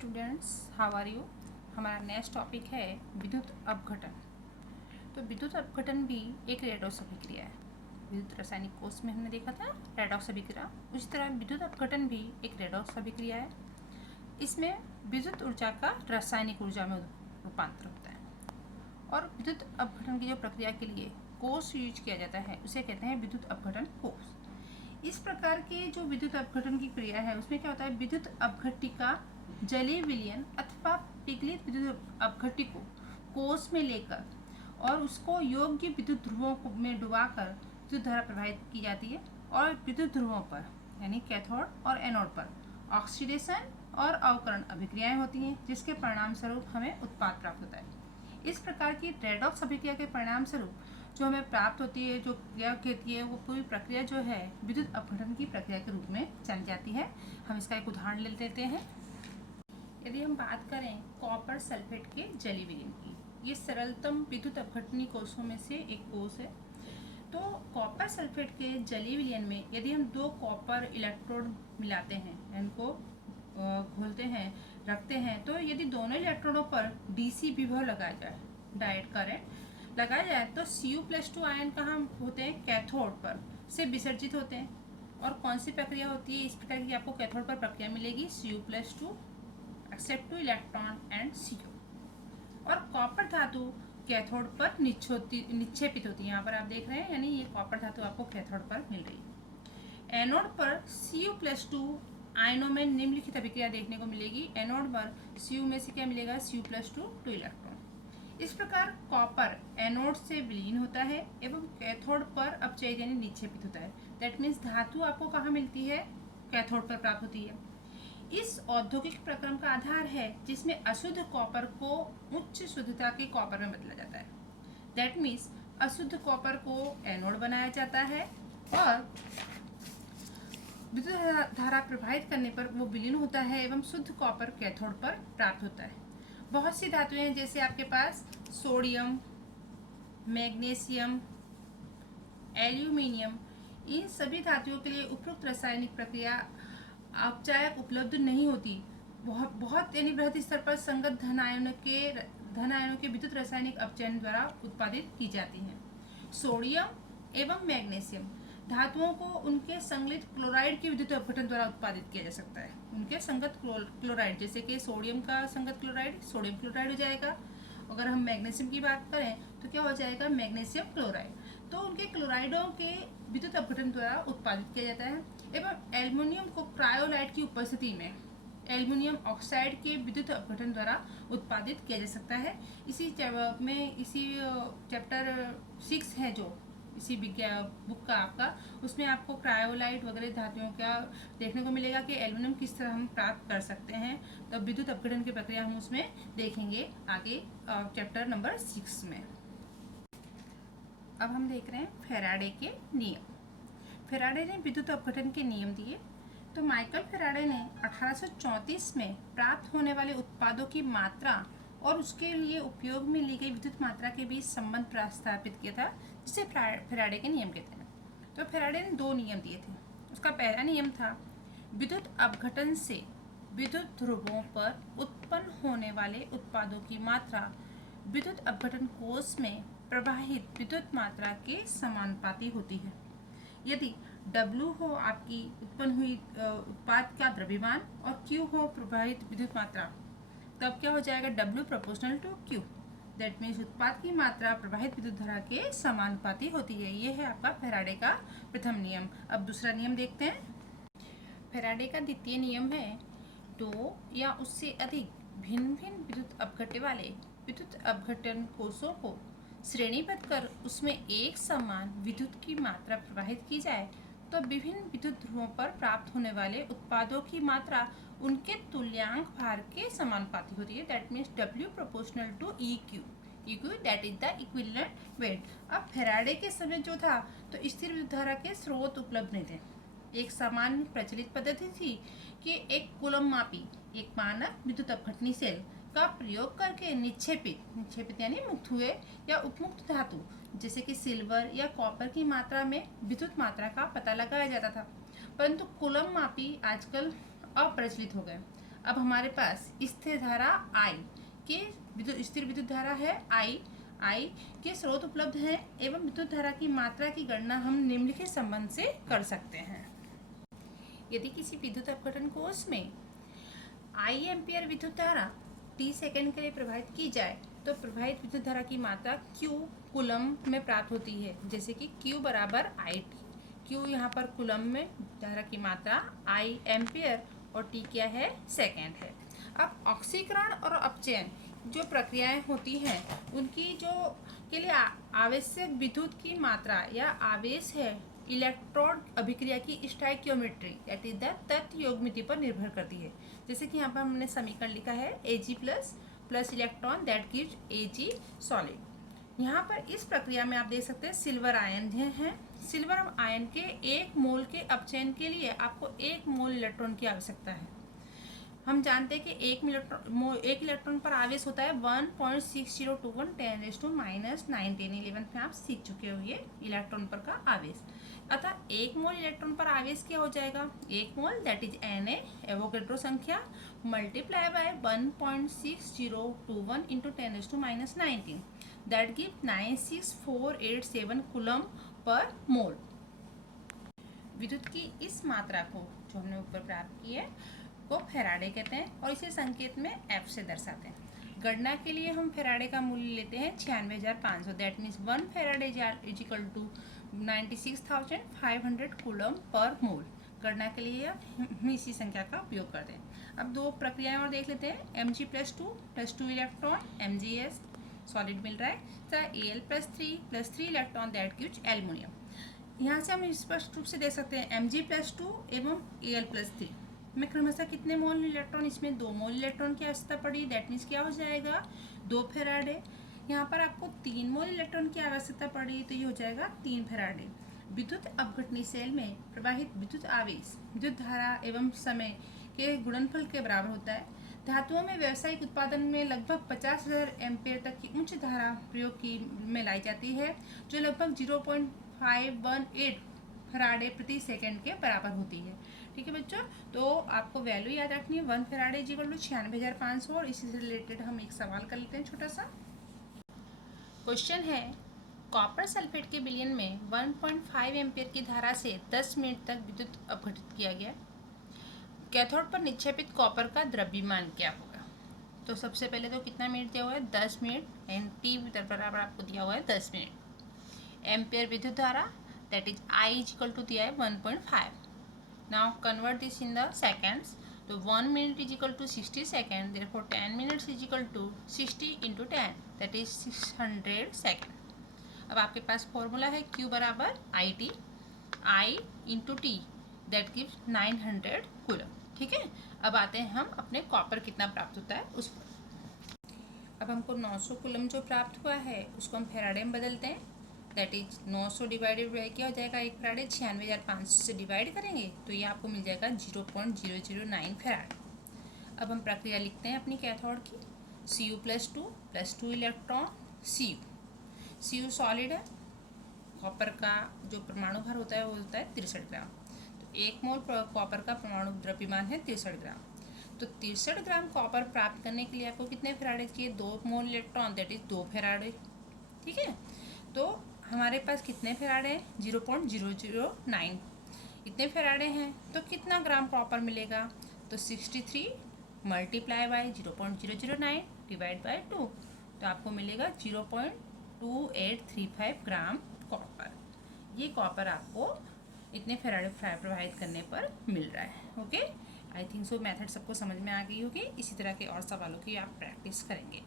Students, how are you. हमारा next topic है विद्युत अपघटन। तो विद्युत अपघटन भी एक रेडॉक्स अभिक्रिया है। विद्युत रासायनिक कोष में हमने देखा था रेडॉक्स अभिक्रिया, उसी तरह विद्युत अपघटन भी एक रेडॉक्स अभिक्रिया है। इसमें विद्युत ऊर्जा का रासायनिक ऊर्जा में रूपांतर होता है और विद्युत अपघटन की जो प्रक्रिया के लिए कोष यूज किया जाता है उसे कहते हैं विद्युत अपघटन कोष। इस प्रकार के जो विद्युत अपघटन की क्रिया है उसमें क्या होता है, विद्युत अपघटिका जलीय विलयन अथवा पिघलित विद्युत अपघटित को कोष में लेकर और उसको योग्य विद्युत ध्रुवों में डुबाकर विद्युत धारा प्रवाहित की जाती है और विद्युत ध्रुवों पर यानी कैथोड और एनोड पर ऑक्सीडेशन और अवकरण अभिक्रियाएं होती हैं, जिसके परिणाम स्वरूप हमें उत्पाद प्राप्त होता है। इस प्रकार की रेडॉक्स अभिक्रिया के परिणाम स्वरूप जो हमें प्राप्त होती है, जो क्रिया कहती है, वो पूरी प्रक्रिया जो है विद्युत अपघटन की प्रक्रिया के रूप में जानी जाती है। हम इसका एक उदाहरण ले लेते हैं। यदि हम बात करें कॉपर सल्फेट के जलीय विलयन की, ये सरलतम विद्युत अपघटनी कोषों में से एक कोष है। तो कॉपर सल्फेट के जलीय विलयन में यदि हम दो कॉपर इलेक्ट्रोड मिलाते हैं, इनको घोलते हैं, रखते हैं, तो यदि दोनों इलेक्ट्रोडों पर डीसी विभव लगाया जाए, डायरेक्ट करंट लगाया जाए, तो Cu+2 आयन कहाँ होते हैं, कैथोड पर से विसर्जित होते हैं। और कौन सी प्रक्रिया होती है, इस प्रकार की आपको कैथोड पर प्रक्रिया मिलेगी Cu+2 accept 2 electron and Cu। और कॉपर धातु कैथोड पर निक्षेपित होती है। यहाँ पर आप देख रहे हैं, यानी ये कॉपर धातु आपको कैथोड पर मिल रही है। एनोड पर Cu+2 आयनों में निम्नलिखित अभिक्रिया देखने को मिलेगी। एनोड पर Cu में से क्या मिलेगा, Cu+2 2 इलेक्ट्रॉन। इस प्रकार कॉपर एनोड से विलीन होता है एवं कैथोड पर अपचयित यानी निक्षेपित होता है। दैट मीन्स धातु आपको कहाँ मिलती है, कैथोड पर प्राप्त होती है। इस औद्योगिक प्रक्रम का आधार है जिसमें अशुद्ध कॉपर को उच्च शुद्धता के कॉपर में बदला जाता है। दैट मीन्स अशुद्ध कॉपर को एनोड बनाया जाता है और विद्युत धारा प्रवाहित करने पर वो विलीन होता है एवं शुद्ध कॉपर कैथोड पर प्राप्त होता है। बहुत सी धातुएं हैं, जैसे आपके पास सोडियम, मैग्नीशियम, एल्यूमिनियम, इन सभी धातुओं के लिए उपरोक्त रासायनिक प्रक्रिया औपचारिक उपलब्ध नहीं होती। बहुत यानी बृहद स्तर पर संगत धन आयनों के विद्युत रासायनिक अपचयन द्वारा उत्पादित की जाती हैं। सोडियम एवं मैग्नीशियम धातुओं को उनके संगलित क्लोराइड के विद्युत अपघटन द्वारा उत्पादित किया जा सकता है। उनके संगत क्लोराइड, जैसे कि सोडियम का संगत क्लोराइड सोडियम क्लोराइड हो जाएगा। अगर हम मैग्नीशियम की बात करें तो क्या हो जाएगा, मैग्नीशियम क्लोराइड। तो उनके क्लोराइडों के विद्युत अपघटन द्वारा उत्पादित किया जाता है। एवं एल्युमिनियम को क्रायोलाइट की उपस्थिति में एल्युमिनियम ऑक्साइड के विद्युत अपघटन द्वारा उत्पादित किया जा सकता है। इसी चैप्टर 6 है जो इसी विज्ञान बुक का आपका, उसमें आपको क्रायोलाइट वगैरह धातुओं का देखने को मिलेगा कि एल्युमिनियम किस तरह हम प्राप्त कर सकते हैं। तो विद्युत अपघटन की प्रक्रिया हम उसमें देखेंगे आगे चैप्टर नंबर 6 में। अब हम देख रहे हैं फेराडे के नियम। फेराडे ने विद्युत अपघटन के नियम दिए। तो माइकल फेराडे ने 1834 में प्राप्त होने वाले उत्पादों की मात्रा और उसके लिए उपयोग में ली गई विद्युत मात्रा के बीच संबंध प्रस्थापित किया था, जिसे फेराडे के नियम कहते हैं। तो फेराडे ने 2 नियम दिए थे। उसका पहला नियम था, विद्युत अपघटन से विद्युत ध्रुवों पर उत्पन्न होने वाले उत्पादों की मात्रा विद्युत अपघटन कोष में प्रवाहित विद्युत मात्रा के समानुपाती होती है। यदि W हो आपकी उत्पन्न हुई उत्पाद का द्रव्यमान और Q हो प्रवाहित विद्युत मात्रा, तब क्या हो जाएगा, W proportional to Q। That means उत्पाद की मात्रा प्रवाहित विद्युत धारा के समानुपाती होती है। ये है आपका फेराडे का प्रथम नियम। अब दूसरा नियम देखते हैं। फेराडे का द्वितीय नियम है, 2 या उससे अधिक भिन्न भिन्न विद्युत अपघटे वाले विद्युत अपघटन कोषों को श्रेणीबद्ध कर उसमें एक समान विद्युत की मात्रा प्रवाहित की जाए तो विभिन्न विद्युत ध्रुवों पर प्राप्त होने वाले उत्पादों की मात्रा उनके तुल्यांक भार के समानुपाती होती है। That means W proportional to EQ, that is the equivalent weight. अब फेराडे के समय जो था तो स्थिर विद्युत धारा के स्रोत उपलब्ध नहीं थे। एक सामान्य प्रचलित पद्धति थी कि एक कूलम्बमापी, एक मानक विद्युत अपघटनी सेल का प्रयोग करके निक्षेपित यानी मुक्त हुए या उपमुक्त धातु जैसे कि सिल्वर या कॉपर की मात्रा में विद्युत मात्रा का पता लगाया जाता था। परंतु कूलम्ब मापी आजकल अप्रचलित हो गए। अब हमारे पास स्थिर धारा I के स्थिर विद्युत धारा है I के स्रोत उपलब्ध हैं एवं विद्युत धारा की मात्रा की गणना हम निम्नलिखित संबंध से कर सकते हैं। यदि किसी विद्युत अपघटन कोष में I एम्पियर विद्युत धारा t सेकेंड के लिए प्रवाहित की जाए तो प्रवाहित विद्युत धारा की मात्रा Q कूलम्ब में प्राप्त होती है, जैसे कि Q बराबर IT। Q यहाँ पर कूलम्ब में धारा की मात्रा, I एम्पियर और T क्या है, सेकेंड है। अब ऑक्सीकरण और अपचयन जो प्रक्रियाएं होती हैं उनकी जो के लिए आवश्यक विद्युत की मात्रा या आवेश है इलेक्ट्रोड अभिक्रिया की स्टाइकियोमेट्री दैट इज द तत्व योगमिति पर निर्भर करती है। जैसे कि यहाँ पर हमने समीकरण लिखा है Ag plus electron that gives Ag solid. यहाँ पर इस प्रक्रिया में आप देख सकते हैं सिल्वर आयन हैं। सिल्वर आयन के 1 मोल के अपचयन के लिए आपको 1 मोल इलेक्ट्रॉन की आवश्यकता है। हम जानते हैं कि एक इलेक्ट्रॉन पर आवेश होता है 1.6021 10⁻⁻19। 11th में आप सीख चुके हो ये इलेक्ट्रॉन पर का आवेश। अतः 1 मोल इलेक्ट्रॉन पर आवेश क्या हो जाएगा, 1 mole that is Na Avogadro संख्या multiply by 1.6021 into 10⁻⁻19 that give 96487 coulomb per mole. विद्युत की इस मात्रा को जो हमने ऊपर प्राप्त की है को फैराडे कहते हैं और इसे संकेत में F से दर्शाते हैं। गणना के लिए हम फैराडे का मूल्य लेते हैं 96,500 that means 1 faraday is equal to 96,500 coulomb per mole. गणना के लिए हम इसी संख्या का उपयोग करते हैं। अब 2 प्रक्रियाएं और देख लेते हैं। Mg+2 इलेक्ट्रॉन MgS सॉलिड मिल रहा है तथा Al+3 electron that gives aluminium. यहाँ से हम स्पष्ट रूप से देख सकते हैं Mg+2 एवं Al+3 में क्रमशः कितने मोल इलेक्ट्रॉन, इसमें 2 मोल इलेक्ट्रॉन की आवश्यकता पड़ी दैट मीन्स क्या हो जाएगा 2 फैराडे। यहाँ पर आपको 3 मोल इलेक्ट्रॉन की आवश्यकता पड़ी तो ये हो जाएगा 3 फैराडे। विद्युत अपघटनी सेल में प्रवाहित विद्युत आवेश विद्युत धारा एवं समय के गुणनफल के बराबर होता है। धातुओं में व्यावसायिक उत्पादन में लगभग 50,000 एम्पेयर तक की उच्च धारा प्रयोग की में लाई जाती है जो लगभग 0.518 फैराडे प्रति सेकेंड के बराबर होती है। ठीक है बच्चों, तो आपको वैल्यू याद रखनी है 1 फैराडे इज इक्वल टू 96,500। और इसी से रिलेटेड हम एक सवाल कर लेते हैं छोटा सा। क्वेश्चन है कॉपर सल्फेट के विलयन में 1.5 एम्पियर की धारा से 10 मिनट तक विद्युत अपघटित किया गया। कैथोड पर निक्षेपित कॉपर का द्रव्यमान क्या होगा। तो सबसे पहले तो कितना मिनट दिया हुआ है 10 मिनट एंड टी बराबर आपको दिया हुआ है 10 मिनट। एम्पियर विद्युत धारा that is I is equal to दिया है 1.5। Now convert this in the seconds. So 1 minute is equal to 60 seconds. Therefore 10 minutes is equal to 60 into 10. That is 600 seconds. अब आपके पास फॉर्मूला है Q बराबर IT I into T that gives 900 coulomb. ठीक है, अब आते हैं हम अपने कॉपर कितना प्राप्त होता है उस पर। अब हमको 900 कूलम जो प्राप्त हुआ है उसको हम फैराडे में बदलते हैं दैट इज 900 डिवाइडेड बाई क्या हो जाएगा 1 फैराडे 96,500 से डिवाइड करेंगे तो ये आपको मिल जाएगा 0.009 फैराड। अब हम प्रक्रिया लिखते हैं अपनी कैथोड की Cu+2 इलेक्ट्रॉन Cu सॉलिड है। कॉपर का जो परमाणु भार होता है वो होता है 63 ग्राम। तो 1 मोल कॉपर का परमाणु द्रव्यमान है 63 ग्राम। तो 63 ग्राम कॉपर प्राप्त करने के लिए आपको कितने फैराडे चाहिए 2 मोल इलेक्ट्रॉन दैट इज 2 फैराडे। ठीक है, तो हमारे पास कितने फैराडे हैं 0.009 इतने फैराडे हैं तो कितना ग्राम कॉपर मिलेगा। तो 63 मल्टीप्लाई बाय 0.009 डिवाइड बाय 2 तो आपको मिलेगा 0.2835 ग्राम कॉपर। ये कॉपर आपको इतने फैराडे प्रवाहित करने पर मिल रहा है। Okay, I think so method सबको समझ में आ गई होगी। इसी तरह के और सवालों की आप प्रैक्टिस करेंगे।